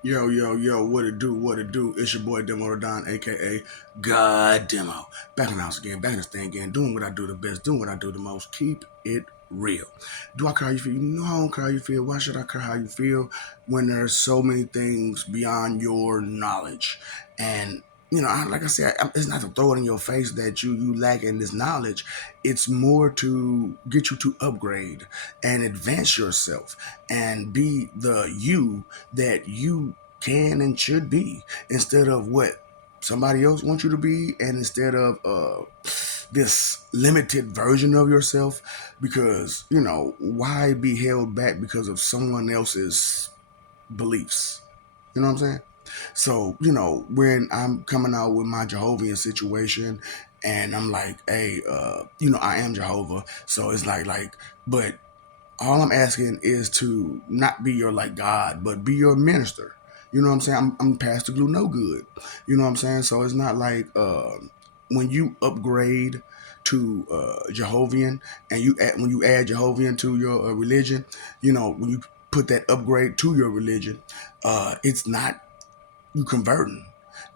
Yo, yo, yo, what it do, what it do? It's your boy Demo Don, aka God Demo. Back in the house again, back in this thing again, doing what I do the best, doing what I do the most. Keep it real. Do I care how you feel? No, I don't care how you feel. Why should I care how you feel when there's so many things beyond your knowledge? And like I said, it's not to throw it in your face that you lack in this knowledge. It's more to get you to upgrade and advance yourself and be the you that you can and should be instead of what somebody else wants you to be, and instead of this limited version of yourself, because why be held back because of someone else's beliefs? You know what I'm saying? So, when I'm coming out with my Jehovah's situation and I'm like, hey, I am Jehovah. So it's like, but all I'm asking is to not be your like God, but be your minister. You know what I'm saying? I'm Pastor Glue No Good. You know what I'm saying? So it's not like when you upgrade to Jehovian and when you add Jehovian to your religion, when you put that upgrade to your religion, it's not you converting.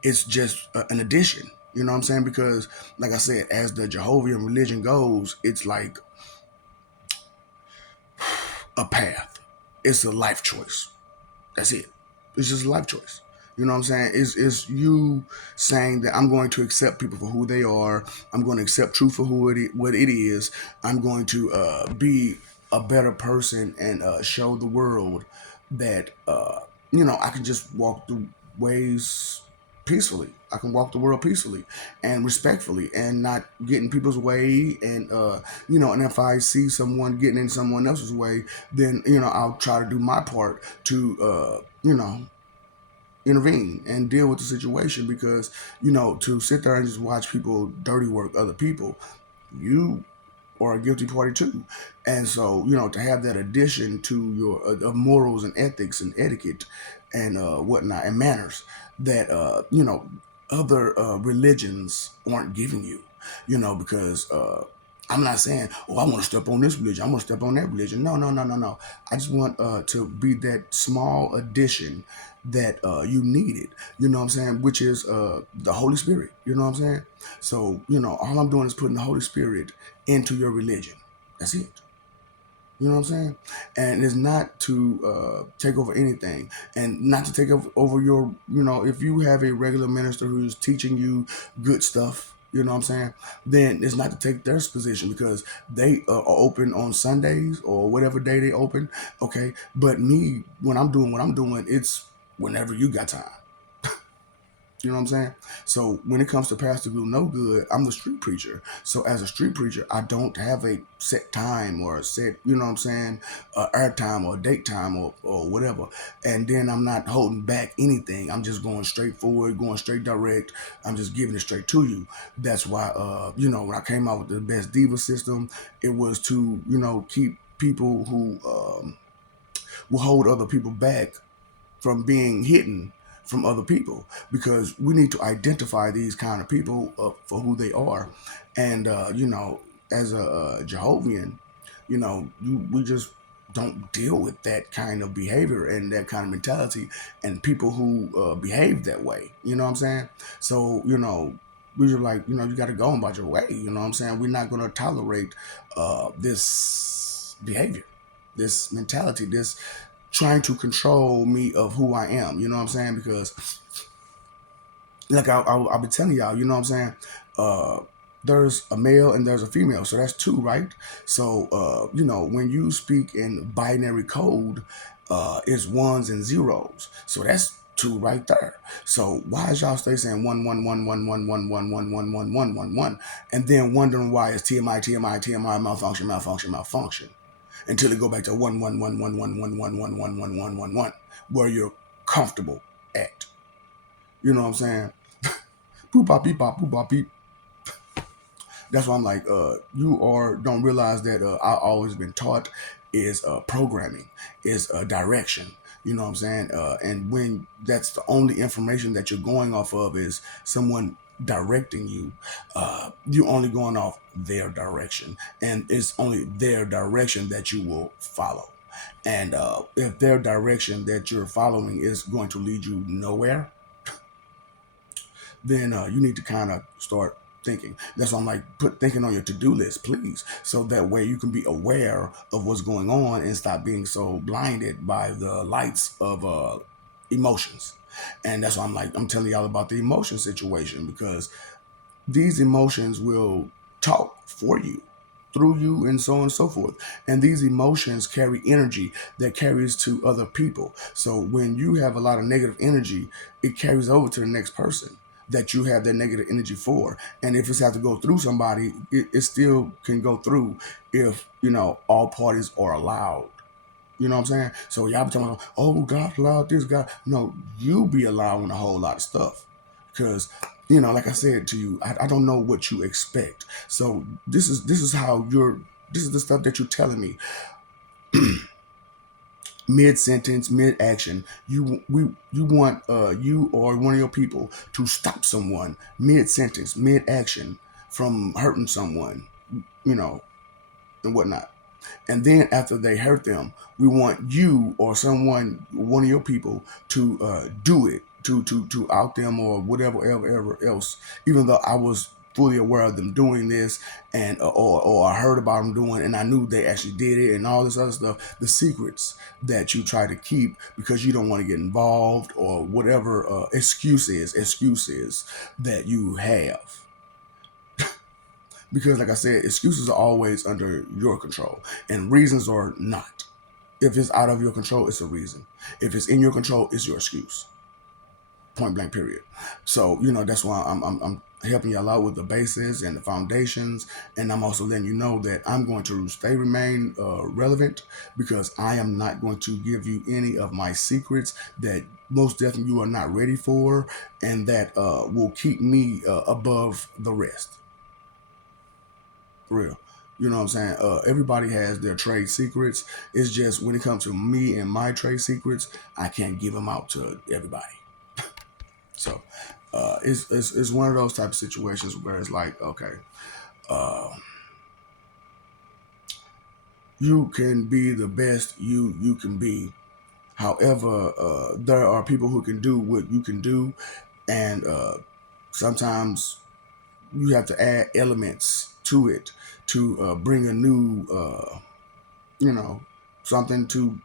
It's just an addition. You know what I'm saying? Because, like I said, as the Jehovian religion goes, it's like a path. It's a life choice. That's it. It's just a life choice. You know what I'm saying? It's you saying that I'm going to accept people for who they are. I'm going to accept truth for what it is. I'm going to be a better person and show the world that I can just walk the ways peacefully. I can walk the world peacefully and respectfully and not get in people's way. And if I see someone getting in someone else's way, then I'll try to do my part to intervene and deal with the situation, because to sit there and just watch people dirty work other people, you are a guilty party too. And so to have that addition to your morals and ethics and etiquette and whatnot and manners that other religions aren't giving you, because I'm not saying, oh, I want to step on this religion, I want to step on that religion. No, no, no, no, no. I just want to be that small addition that you needed, what I'm saying, which is the Holy Spirit, you know what I'm saying? So, all I'm doing is putting the Holy Spirit into your religion. That's it. You know what I'm saying? And it's not to take over anything, and not to take over your, if you have a regular minister who's teaching you good stuff, you know what I'm saying? Then it's not to take their position, because they are open on Sundays or whatever day they open. Okay. But me, when I'm doing what I'm doing, it's whenever you got time. You know what I'm saying? So when it comes to Pastor Glue No Good, I'm the street preacher. So as a street preacher, I don't have a set time or a set, air time or date time or whatever. And then I'm not holding back anything. I'm just going straight forward, going straight direct. I'm just giving it straight to you. That's why, when I came out with the best diva system, it was to, keep people who will hold other people back from being hidden from other people, because we need to identify these kind of people for who they are. And as a Jehovian, we just don't deal with that kind of behavior and that kind of mentality and people who behave that way. You know what I'm saying? So we were like, you got to go about your way. You know what I'm saying? We're not going to tolerate this behavior, this mentality, this trying to control me of who I am. You know what I'm saying? Because like I'll be telling y'all, you know what I'm saying? There's a male and there's a female, so that's two, right? So when you speak in binary code, it's ones and zeros, so that's two right there. So why is y'all stay saying one, and then wondering why it's TMI, malfunction, until it go back to one, where you're comfortable at. You know what I'm saying? Poop pop beep pop poop pop beep. That's why I'm like, you are don't realize that I always been taught is programming, is direction. You know what I'm saying? And when that's the only information that you're going off of is someone directing you, you're only going off their direction, and it's only their direction that you will follow. And if their direction that you're following is going to lead you nowhere, then you need to kind of start thinking. That's why I'm like, put thinking on your to-do list, please, so that way you can be aware of what's going on and stop being so blinded by the lights of emotions. And that's why I'm like, I'm telling y'all about the emotion situation, because these emotions will talk for you, through you, and so on and so forth. And these emotions carry energy that carries to other people. So when you have a lot of negative energy, it carries over to the next person that you have that negative energy for. And if it's have to go through somebody, it still can go through if, all parties are allowed. You know what I'm saying? So y'all be talking about, oh, God allowed this, God. No, you be allowing a whole lot of stuff. Because, like I said to you, I don't know what you expect. So this is how this is the stuff that you're telling me. Mid sentence, mid action, you want you or one of your people to stop someone mid sentence, mid action from hurting someone, you know, and whatnot. And then after they hurt them, we want you or someone, one of your people, to do it, to out them or whatever ever else. Even though I was fully aware of them doing this, and or I heard about them doing, and I knew they actually did it, and all this other stuff. The secrets that you try to keep because you don't want to get involved, or whatever excuses that you have. Because, like I said, excuses are always under your control, and reasons are not. If it's out of your control, it's a reason. If it's in your control, it's your excuse. Point blank, period. So, that's why I'm helping y'all out with the bases and the foundations, and I'm also letting you know that I'm going to remain relevant, because I am not going to give you any of my secrets that most definitely you are not ready for, and that will keep me above the rest. For real. You know what I'm saying? Everybody has their trade secrets. It's just when it comes to me and my trade secrets, I can't give them out to everybody. So it's one of those type of situations where it's like, okay, uh, you can be the best you can be. However, there are people who can do what you can do, and sometimes you have to add elements to it to bring a new, you know, something to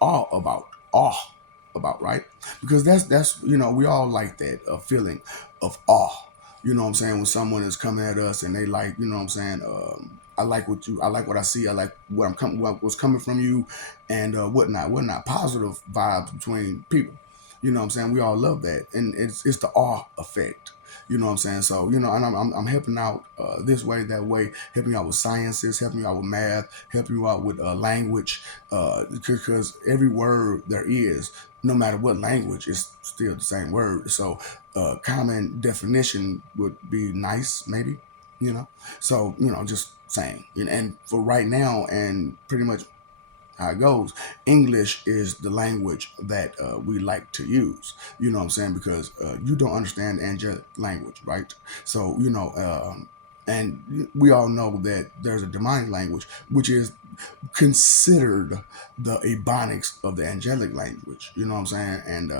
awe about, awe about, right? Because that's we all like that feeling of awe. You know what I'm saying? When someone is coming at us and they like, what I'm saying. I like what I see. I like what's coming from you, and whatnot. Positive vibes between people. You know what I'm saying? We all love that, and it's the awe effect. You know what I'm saying? So and I'm helping out this way, that way, helping you out with sciences, helping you out with math, helping you out with language, because every word there is, no matter what language, is still the same word. So, common definition would be nice, maybe. You know, so just saying. And for right now, and pretty much how it goes, English is the language that we like to use. You know what I'm saying? Because you don't understand angelic language, right? So and we all know that there's a demonic language, which is considered the ebonics of the angelic language. You know what I'm saying? And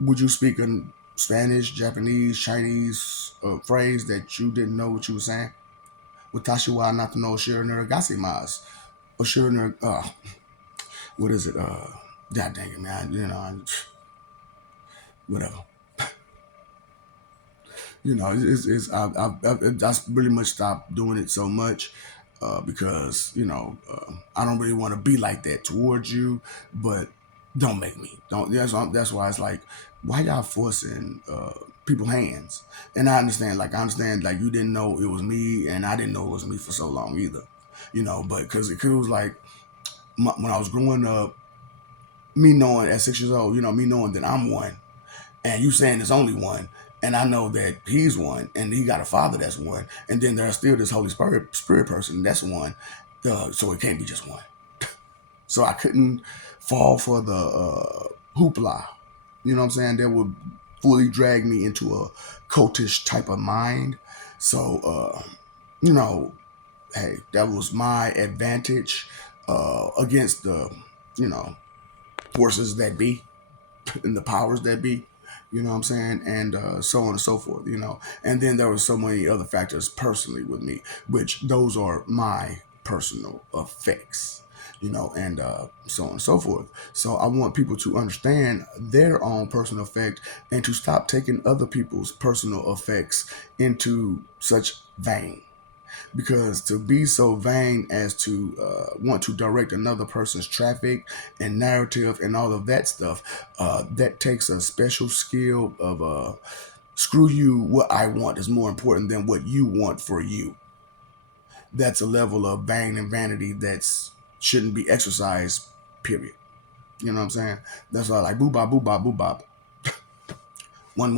would you speak in Spanish, Japanese, Chinese phrase that you didn't know what you were saying? Watashi wa nato no shiranura gasimasu. Or shiranura, what is it? God dang it, man. Whatever. That's pretty much stopped doing it so much because I don't really want to be like that towards you, but don't make me. Don't. That's why it's like, why y'all forcing people hands? And I understand like you didn't know it was me, and I didn't know it was me for so long either. But because it was like when I was growing up, me knowing at 6 years old, me knowing that I'm one, and you saying there's only one, and I know that he's one, and he got a father that's one, and then there's still this Holy Spirit person that's one, so it can't be just one. So I couldn't fall for the hoopla, you know what I'm saying? That would fully drag me into a cultish type of mind. So you know, hey, that was my advantage. against the, you know, forces that be and the powers that be, you know what I'm saying, and so on and so forth, you know. And then there were so many other factors personally with me, which those are my personal effects, you know, and so on and so forth. So I want people to understand their own personal effect and to stop taking other people's personal effects into such vain, because to be so vain as to want to direct another person's traffic and narrative and all of that stuff, that takes a special skill of screw you, what I want is more important than what you want for you. That's a level of vain and vanity that's shouldn't be exercised, period. You know what I'm saying? That's all, like boo bop, boo bop, boo bop. One.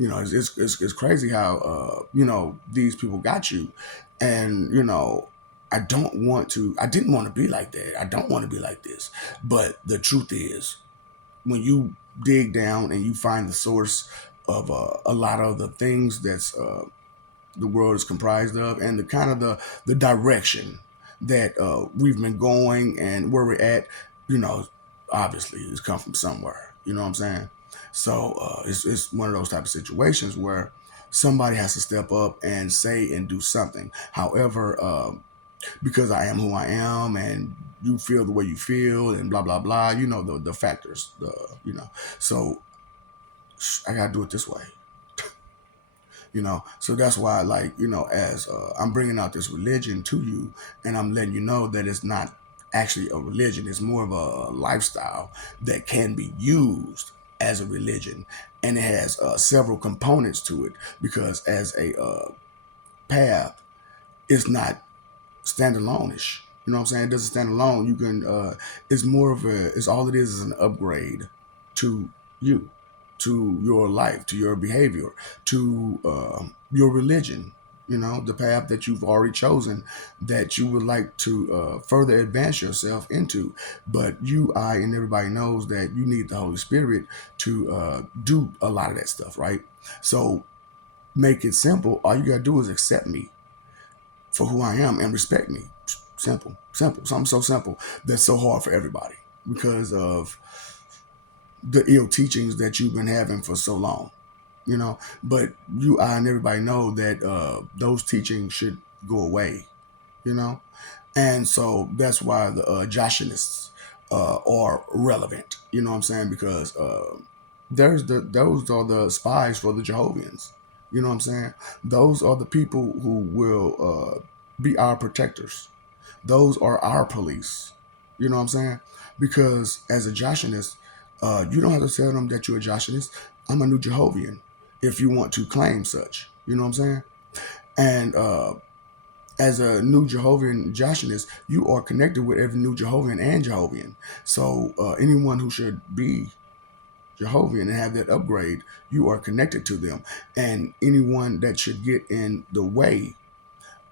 You know, it's crazy how you know, these people got you, and you know, I didn't want to be like that. I don't want to be like this. But the truth is, when you dig down and you find the source of a lot of the things that's the world is comprised of, and the kind of the direction that we've been going and where we're at, you know, obviously it's come from somewhere. You know what I'm saying? So it's one of those type of situations where somebody has to step up and say and do something. However, because I am who I am, and you feel the way you feel, and blah blah blah. You know the factors. The you know. So I gotta do it this way. You know, so that's why, like, you know, as I'm bringing out this religion to you, and I'm letting you know that it's not actually a religion, it's more of a lifestyle that can be used as a religion, and it has several components to it, because as a path, it's not standalone-ish. You know what I'm saying? It doesn't stand alone. You can it's more of a, it's all it is an upgrade to you, to your life, to your behavior, to your religion, you know, the path that you've already chosen, that you would like to further advance yourself into. But you, I, and everybody knows that you need the Holy Spirit to do a lot of that stuff, right? So make it simple. All you gotta do is accept me for who I am and respect me. Simple, simple. Something so simple that's so hard for everybody because of the ill teachings that you've been having for so long, you know. But you, I, and everybody know that those teachings should go away, you know. And so that's why the Joshinists are relevant, you know what I'm saying? Because those are the spies for the Jehovahans, you know what I'm saying? Those are the people who will be our protectors. Those are our police. You know what I'm saying? Because as a Joshinist, you don't have to tell them that you're a Joshinist. I'm a New Jehovian if you want to claim such. You know what I'm saying? And as a New Jehovian Joshinist, you are connected with every New Jehovian and Jehovian. So anyone who should be Jehovian and have that upgrade, you are connected to them. And anyone that should get in the way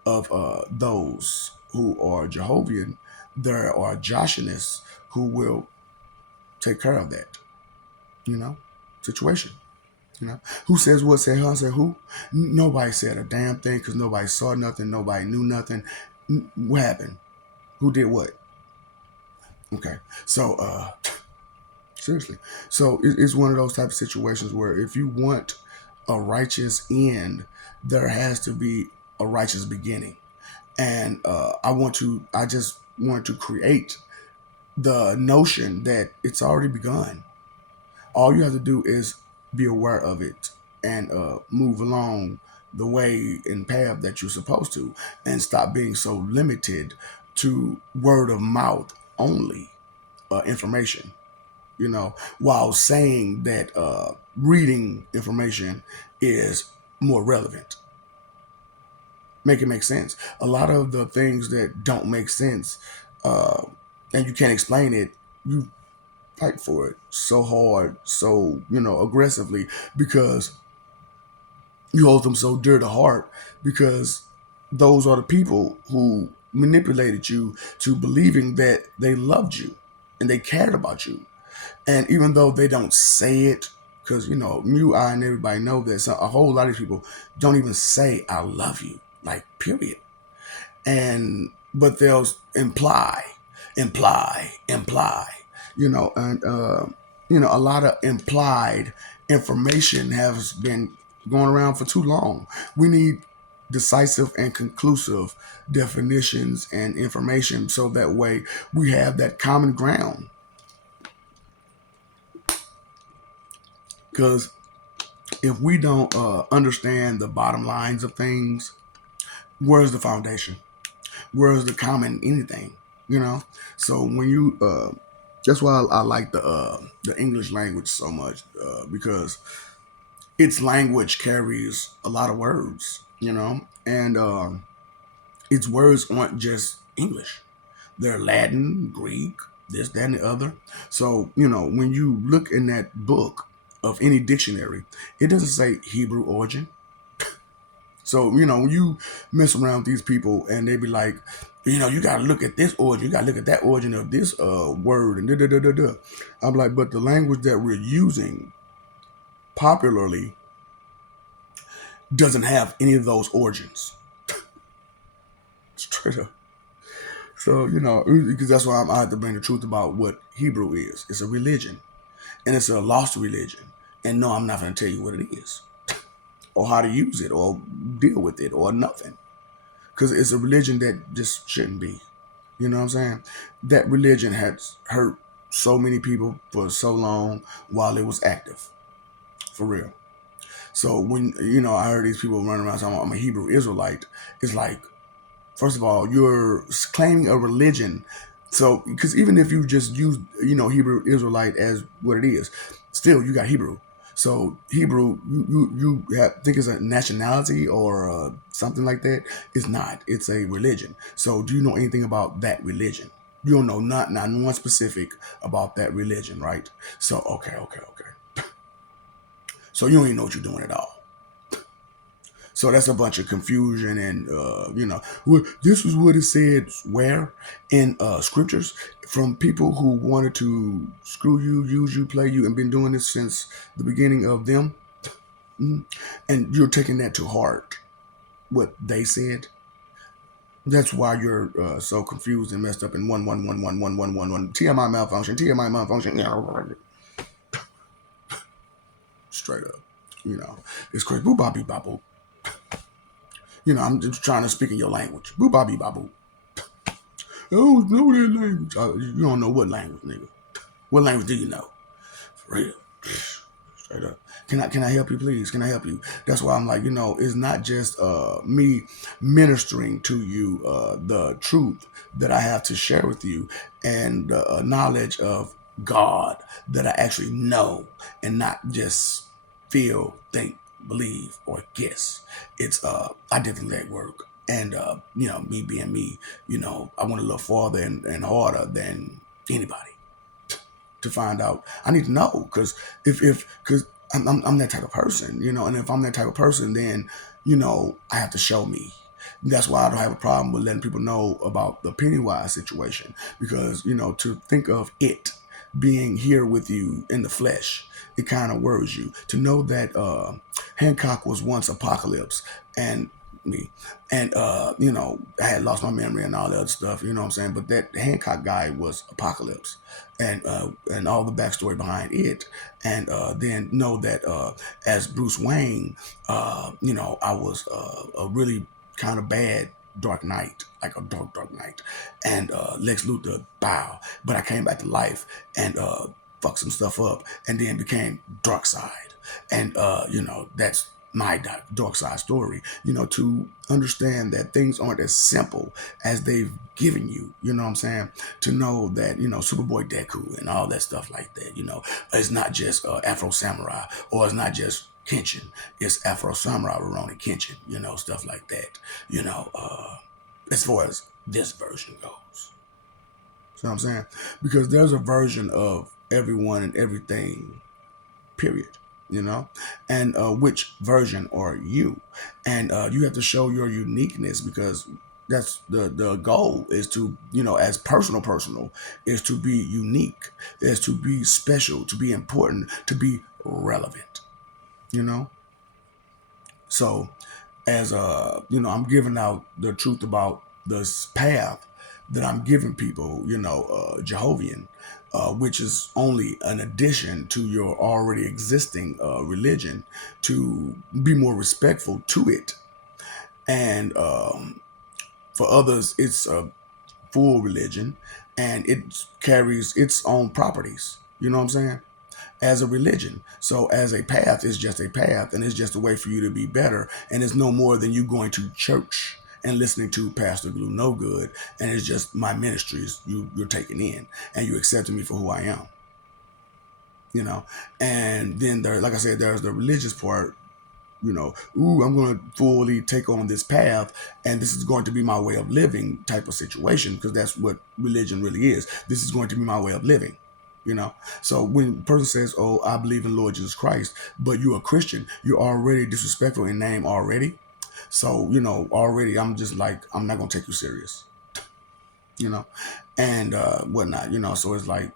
of those who are Jehovian, there are Joshinists who will take care of that, you know, situation. You know, who says what, said who, said who? Nobody said a damn thing because nobody saw nothing, nobody knew nothing. What happened? Who did what? Okay, so seriously, so it's one of those type of situations where if you want a righteous end, there has to be a righteous beginning. And I just want to create the notion that it's already begun. All you have to do is be aware of it and move along the way and path that you're supposed to, and stop being so limited to word of mouth only information, you know, while saying that reading information is more relevant. Make it make sense. A lot of the things that don't make sense, uh, and you can't explain it, you fight for it so hard, so, you know, aggressively, because you hold them so dear to heart, because those are the people who manipulated you to believing that they loved you and they cared about you. And even though they don't say it, because, you know, you, I, and everybody know that a whole lot of people don't even say I love you, like, period. and but they'll imply, and a lot of implied information has been going around for too long. We need decisive and conclusive definitions and information so that way we have that common ground. Because if we don't understand the bottom lines of things, where's the foundation? Where's the common anything? You know. So when you, that's why I like the English language so much, because its language carries a lot of words. And its words aren't just English. They're Latin, Greek, this, that, and the other. So, when you look in that book of any dictionary, it doesn't say Hebrew origin. So, when you mess around with these people and they be like, you got to look at this origin, you got to look at that origin of this word, and da da da da da. I'm like, but the language that we're using popularly doesn't have any of those origins. Straight up. So, because that's why I have to bring the truth about what Hebrew is. It's a religion, and it's a lost religion. And no, I'm not going to tell you what it is, or how to use it, or deal with it, or nothing. Because it's a religion that just shouldn't be. You know what I'm saying? That religion has hurt so many people for so long while it was active. For real. So when, I heard these people running around saying, I'm a Hebrew Israelite, it's like, first of all, you're claiming a religion. So, because even if you just use, Hebrew Israelite as what it is, still you got Hebrew. So Hebrew, think it's a nationality or something like that. It's not. It's a religion. So, do you know anything about that religion? You don't know not one specific about that religion, right? So, okay. So you don't even know what you're doing at all. So that's a bunch of confusion, and well, this was what it said where in scriptures from people who wanted to screw you, use you, play you, and been doing this since the beginning of them. Mhm. And you're taking that to heart, what they said. That's why you're so confused and messed up in 1111111. TMI malfunction. TMI malfunction. Straight up. It's crazy. Boo bop beep bop boop. I'm just trying to speak in your language. Boo bop beep bop boop. I don't know that language. You don't know what language, nigga. What language do you know? For real. Straight up. Can I help you, please? Can I help you? That's why I'm like, it's not just me ministering to you the truth that I have to share with you, and the knowledge of God that I actually know, and not just feel, think, believe, or guess. It's I did the legwork. And me being me, I went a little farther and harder than anybody to find out. I need to know, because because I'm that type of person, and if I'm that type of person, then I have to show me. That's why I don't have a problem with letting people know about the Pennywise situation, because to think of it being here with you in the flesh, it kind of worries you to know that Hancock was once Apocalypse, and me, and I had lost my memory and all the other stuff, what I'm saying, but that Hancock guy was Apocalypse, and all the backstory behind it, and then know that as Bruce Wayne, I was a really kind of bad Dark Knight, like a dark Knight, and Lex Luthor bow, but I came back to life and fucked some stuff up, and then became Dark Side, and that's my dark side story, to understand that things aren't as simple as they've given you, what I'm saying? To know that, Superboy Deku and all that stuff like that, it's not just Afro Samurai, or it's not just Kenshin, it's Afro Samurai Rurouni Kenshin, stuff like that, as far as this version goes. See what I'm saying? Because there's a version of everyone and everything, period, and which version are you? And you have to show your uniqueness, because that's the goal, is to, as personal is to be unique, is to be special, to be important, to be relevant, you know so as I'm giving out the truth about this path that I'm giving people, Jehovian, which is only an addition to your already existing religion, to be more respectful to it. And for others, it's a full religion, and it carries its own properties. You know what I'm saying? As a religion. So as a path, it's just a path, and it's just a way for you to be better. And it's no more than you going to church and listening to Pastor Glue No Good, and it's just my ministries you're taking in, and you accepting me for who I am. You know, and then there, like I said, there's the religious part. Ooh, I'm going to fully take on this path, and this is going to be my way of living type of situation, because that's what religion really is. This is going to be my way of living. So when a person says, "Oh, I believe in Lord Jesus Christ," but you're a Christian, you're already disrespectful in name already. So already I'm just like, I'm not gonna take you serious. You know, and whatnot. So it's like,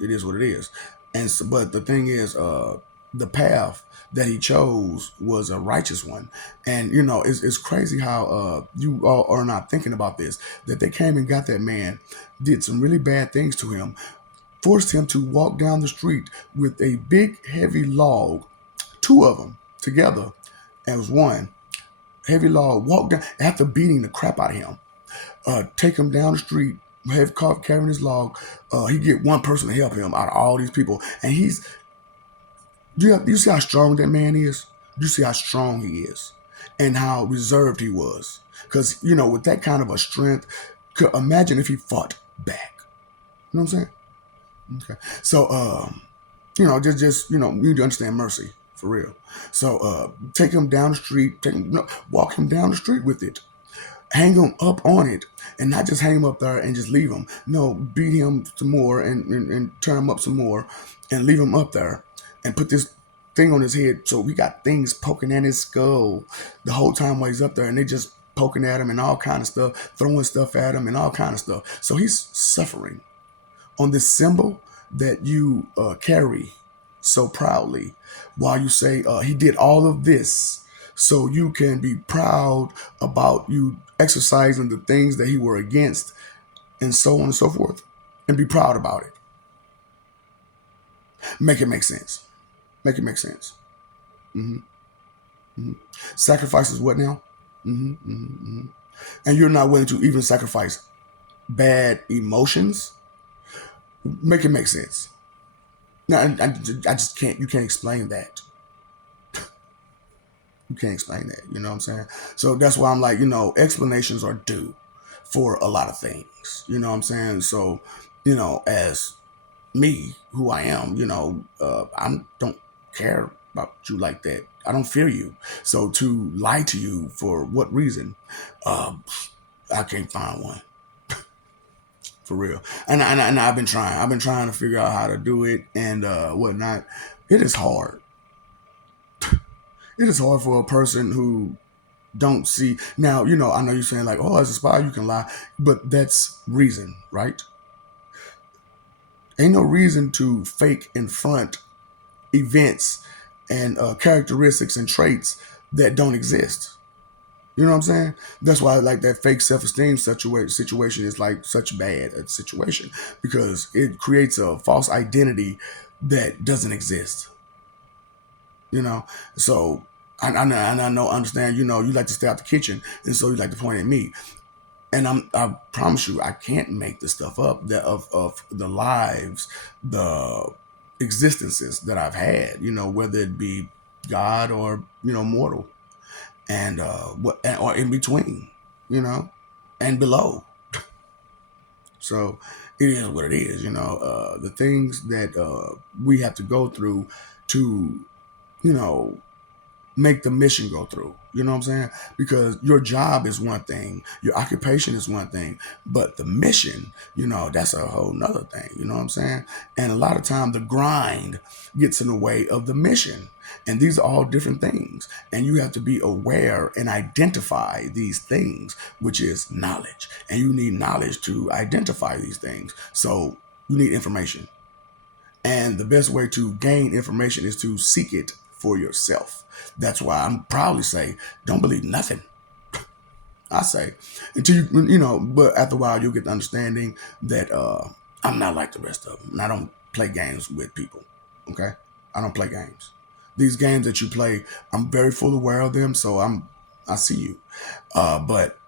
it is what it is. And so, but the thing is, the path that he chose was a righteous one. And it's crazy how you all are not thinking about this, that they came and got that man, did some really bad things to him, forced him to walk down the street with a big heavy log, two of them together as one heavy log, walk down after beating the crap out of him, take him down the street, have carrying his log. He get one person to help him out of all these people, and you see how strong that man is. You see how strong he is, and how reserved he was. Because with that kind of a strength, could imagine if he fought back. You know what I'm saying? Okay. So just you need to understand mercy for real. So take him down the street, walk him down the street with it, hang him up on it, and not just hang him up there and just leave him. No, beat him some more, and turn him up some more, and leave him up there, and put this thing on his head, so we got things poking at his skull the whole time while he's up there, and they just poking at him and all kind of stuff, throwing stuff at him and all kind of stuff. So he's suffering on this symbol that you carry so proudly, while you say he did all of this so you can be proud about you exercising the things that he were against, and so on and so forth, and be proud about it. Make it make sense. Make it make sense. hmm hmm Sacrifice is what now? And you're not willing to even sacrifice bad emotions. Make it make sense. No, I just can't. You can't explain that. You can't explain that. You know what I'm saying? So that's why I'm like, explanations are due for a lot of things. You know what I'm saying? So, as me, who I am, I don't care about you like that. I don't fear you. So to lie to you for what reason? I can't find one, for real. And I've been trying. I've been trying to figure out how to do it and whatnot. It is hard. It is hard for a person who don't see. Now, I know you're saying like, oh, as a spy you can lie, but that's reason, right? Ain't no reason to fake in front events and characteristics and traits that don't exist. You know what I'm saying? That's why like that fake self-esteem situation is like such bad a situation, because it creates a false identity that doesn't exist. You know, so I know, understand. You like to stay out the kitchen, and so you like to point at me. And I promise you, I can't make this stuff up. That of the lives, the existences that I've had. Whether it be God or mortal, and or in between. And below. So it is what it is. The things that we have to go through to you know make the mission go through. You know what I'm saying? Because your job is one thing, your occupation is one thing, but the mission, that's a whole nother thing. You know what I'm saying? And a lot of time the grind gets in the way of the mission. And these are all different things. And you have to be aware and identify these things, which is knowledge. And you need knowledge to identify these things. So you need information. And the best way to gain information is to seek it for yourself. That's why I'm proudly say, don't believe nothing. I say until but after a while you'll get the understanding that I'm not like the rest of them, and I don't play games with people. Okay, I don't play games. These games that you play, I'm very full aware of them, so I see you, but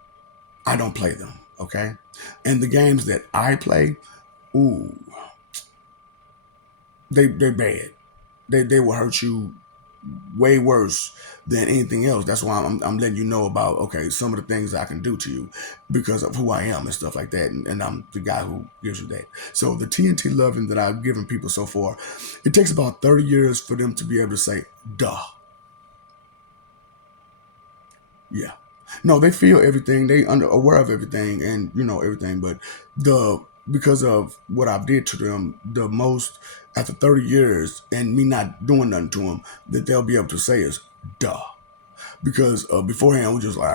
I don't play them. Okay, and the games that I play, ooh, they're bad. They will hurt you way worse than anything else. That's why I'm letting you know about okay some of the things I can do to you because of who I am and stuff like that. And I'm the guy who gives you that. So the TNT loving that I've given people so far, it takes about 30 years for them to be able to say, duh. Yeah. No, they feel everything. They under aware of everything and everything. But the because of what I did to them, the most after 30 years and me not doing nothing to them, that they'll be able to say is duh. Because beforehand we just like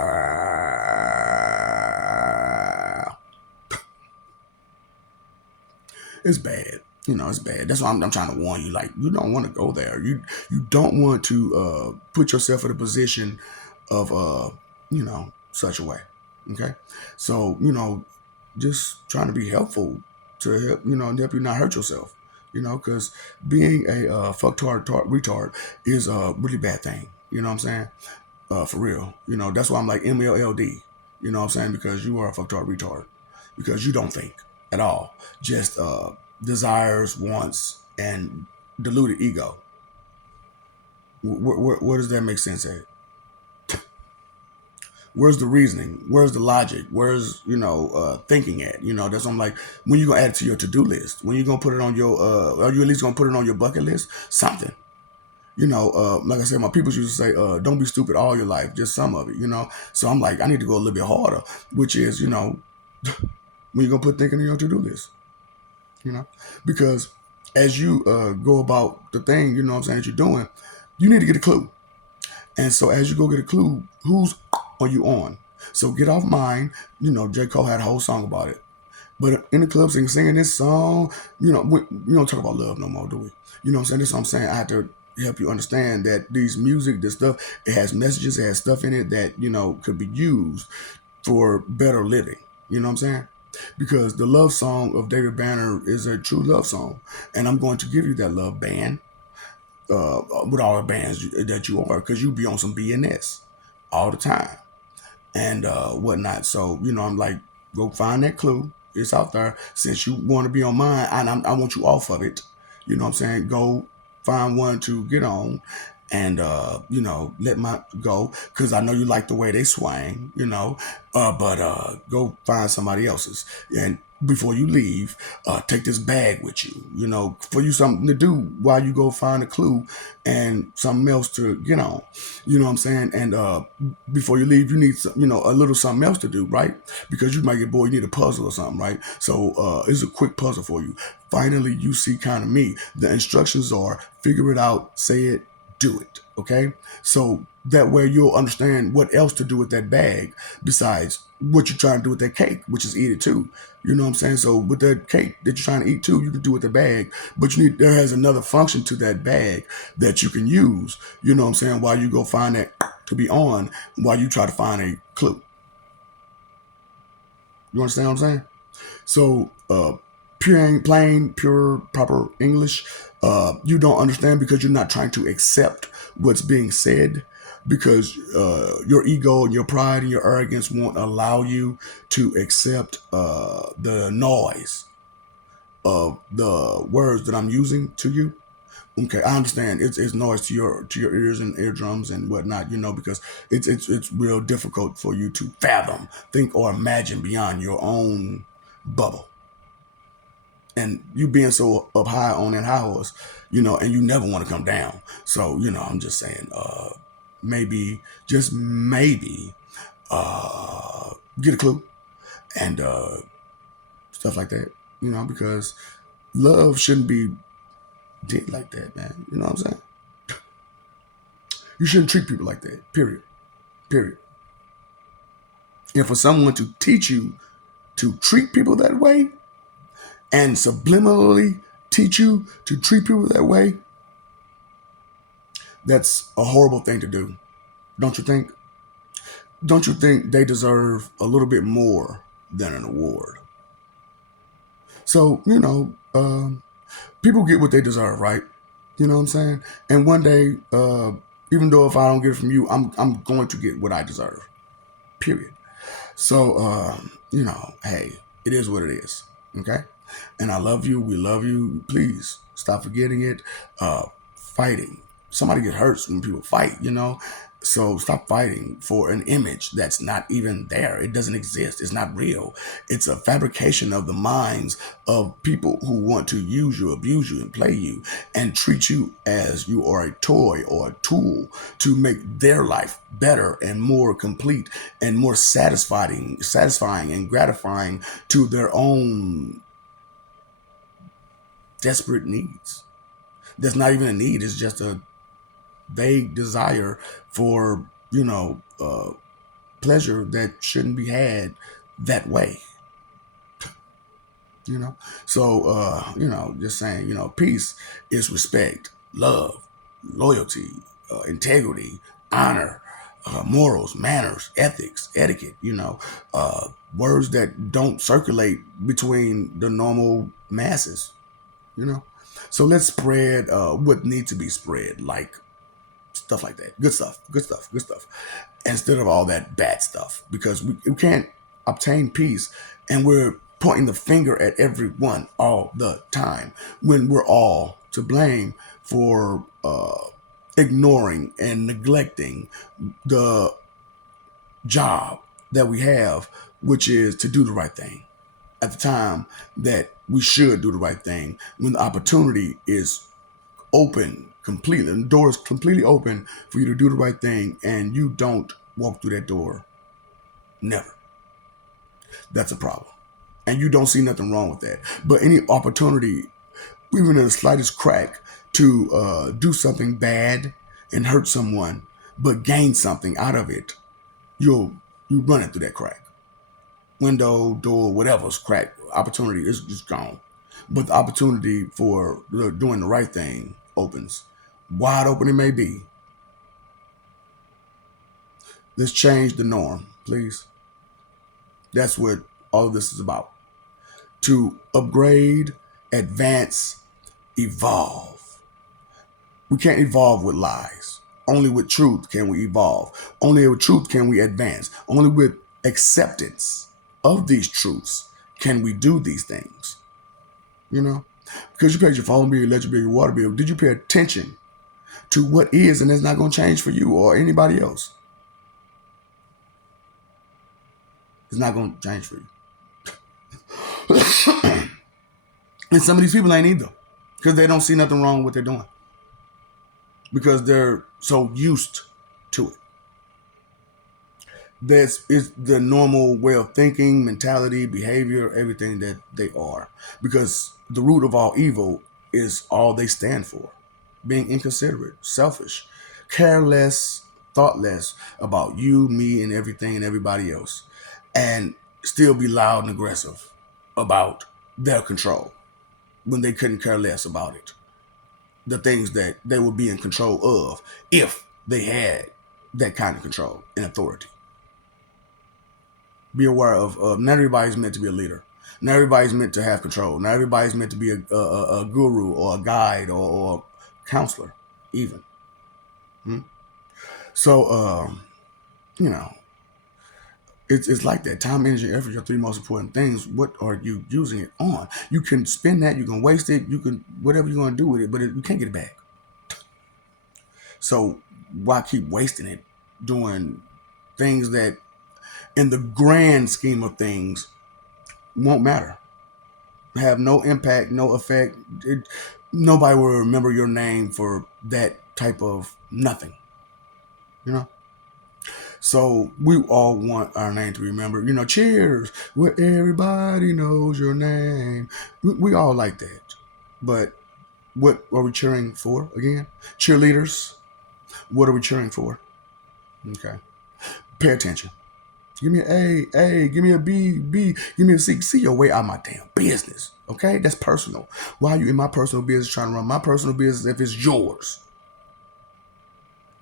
it's bad. It's bad. That's why I'm trying to warn you. Like, you don't want to go there. You don't want to put yourself in a position of such a way. Okay, so just trying to be helpful to help and help you not hurt yourself. Because being a retard is a really bad thing. You know what I'm saying? For real. That's why I'm like MLLD. You know what I'm saying? Because you are a fucktard retard. Because you don't think at all. Just desires, wants, and deluded ego. Where does that make sense at? Where's the reasoning? Where's the logic? Where's thinking at? That's what I'm like. When you gonna add it to your to do list? When you gonna put it on your? Are you at least gonna put it on your bucket list? Something. Like I said, my people used to say, don't be stupid all your life, just some of it. So I'm like, I need to go a little bit harder, which is, when you gonna put thinking on your to do list, you know, because as you go about the thing, what I'm saying, that you're doing, you need to get a clue. And so as you go get a clue, who's are you on? So get off mine. J. Cole had a whole song about it. But in the club singing this song, we don't talk about love no more, do we? You know what I'm saying? That's what I'm saying. I have to help you understand that these music, this stuff, it has messages, it has stuff in it that, could be used for better living. You know what I'm saying? Because the love song of David Banner is a true love song. And I'm going to give you that love band with all the bands that you are, because you be on some BNS all the time and whatnot. So I'm like, go find that clue. It's out there. Since you want to be on mine, and I want you off of it. You know what I'm saying? Go find one to get on, and let my go because I know you like the way they swing. But go find somebody else's and. Before you leave, take this bag with you, for you something to do while you go find a clue and something else to get on. You know what I'm saying? And before you leave, you need some, a little something else to do, right? Because you might get bored. You need a puzzle or something, right? So it's a quick puzzle for you. Finally, you see kind of me. The instructions are figure it out, say it, do it. Okay? So that way you'll understand what else to do with that bag besides what you're trying to do with that cake, which is eat it too. You know what I'm saying? So with that cake that you're trying to eat too, you can do with the bag, but there has another function to that bag that you can use. You know what I'm saying? While you go find that to be on, while you try to find a clue. You understand what I'm saying? So pure, proper English, you don't understand because you're not trying to accept what's being said because your ego and your pride and your arrogance won't allow you to accept the noise of the words that I'm using to you. Okay, I understand. It's noise to your ears and eardrums and whatnot, because it's real difficult for you to fathom, think, or imagine beyond your own bubble. And you being so up high on that high horse, and you never want to come down. So, I'm just saying, maybe, just maybe, get a clue and stuff like that, because love shouldn't be did like that, man. You know what I'm saying? You shouldn't treat people like that. Period. Period. And for someone to teach you to treat people that way and subliminally teach you to treat people that way, that's a horrible thing to do. Don't you think? don't you think they deserve a little bit more than an award? So, people get what they deserve, right? You know what I'm saying? And one day, even though if I don't get it from you, I'm going to get what I deserve. Period. So, hey, it is what it is. Okay. And I love you. We love you. Please stop forgetting it. Fighting. Somebody get hurt when people fight, So stop fighting for an image that's not even there. It doesn't exist. It's not real. It's a fabrication of the minds of people who want to use you, abuse you, and play you, and treat you as you are a toy or a tool to make their life better and more complete and more satisfying and gratifying to their own desperate needs. That's not even a need. It's just a vague desire for, pleasure that shouldn't be had that way. you know so just saying, peace is respect, love, loyalty, integrity, honor, morals, manners, ethics, etiquette, words that don't circulate between the normal masses. you know so let's spread what needs to be spread, like stuff like that. Good stuff, good stuff, good stuff, instead of all that bad stuff, because we can't obtain peace and we're pointing the finger at everyone all the time when we're all to blame for ignoring and neglecting the job that we have, which is to do the right thing at the time that we should do the right thing, when the opportunity is open completely, the door is completely open for you to do the right thing, and you don't walk through that door. Never. That's a problem. And you don't see nothing wrong with that. But any opportunity, even in the slightest crack, to do something bad and hurt someone, but gain something out of it, you run it through that crack. Window, door, whatever's cracked, opportunity is just gone. But the opportunity for doing the right thing opens. Wide open it may be. Let's change the norm, please. That's what all of this is about. To upgrade, advance, evolve. We can't evolve with lies. Only with truth can we evolve. Only with truth can we advance. Only with acceptance of these truths can we do these things. Because you paid your phone bill, your electric bill, your water bill. Did you pay attention to what is and is not going to change for you or anybody else? It's not going to change for you. And some of these people ain't either, because they don't see nothing wrong with what they're doing, because they're so used to it. This is the normal way of thinking, mentality, behavior, everything that they are. Because the root of all evil is all they stand for: being inconsiderate, selfish, careless, thoughtless about you, me, and everything and everybody else, and still be loud and aggressive about their control when they couldn't care less about it. The things that they would be in control of if they had that kind of control and authority. Be aware of not everybody's meant to be a leader. Not everybody's meant to have control. Not everybody's meant to be a guru or a guide or a counselor, even. So, you know, it's like that. Time, energy, and effort, your three most important things. What are you using it on? You can spend that, you can waste it, you can, whatever you're going to do with it, but you can't get it back. So why keep wasting it doing things that, in the grand scheme of things, won't matter, have no impact, no effect. Nobody will remember your name for that type of nothing, you know? So we all want our name to be remembered. Cheers, where everybody knows your name. We all like that. But what are we cheering for again? Cheerleaders, what are we cheering for? Okay. Pay attention. Give me an A, give me a B, give me a C. See your way out of my damn business. Okay? That's personal. Why are you in my personal business trying to run my personal business if it's yours?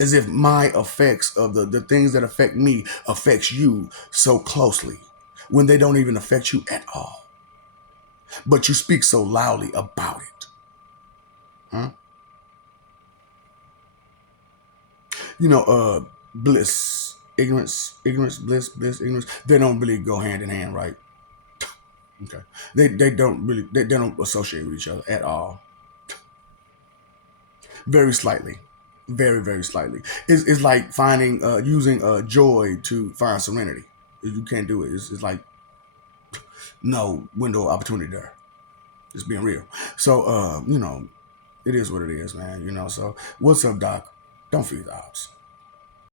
As if my effects of the things that affect me affects you so closely when they don't even affect you at all. But you speak so loudly about it. Huh? Bliss, ignorance, bliss, ignorance, they don't really go hand in hand, right? Okay. They don't really they don't associate with each other at all. Very slightly. Very slightly. It's like finding using joy to find serenity. You can't do it. It's like no window of opportunity there. Just being real. So it is what it is, man. So what's up, Doc? Don't feed the ops.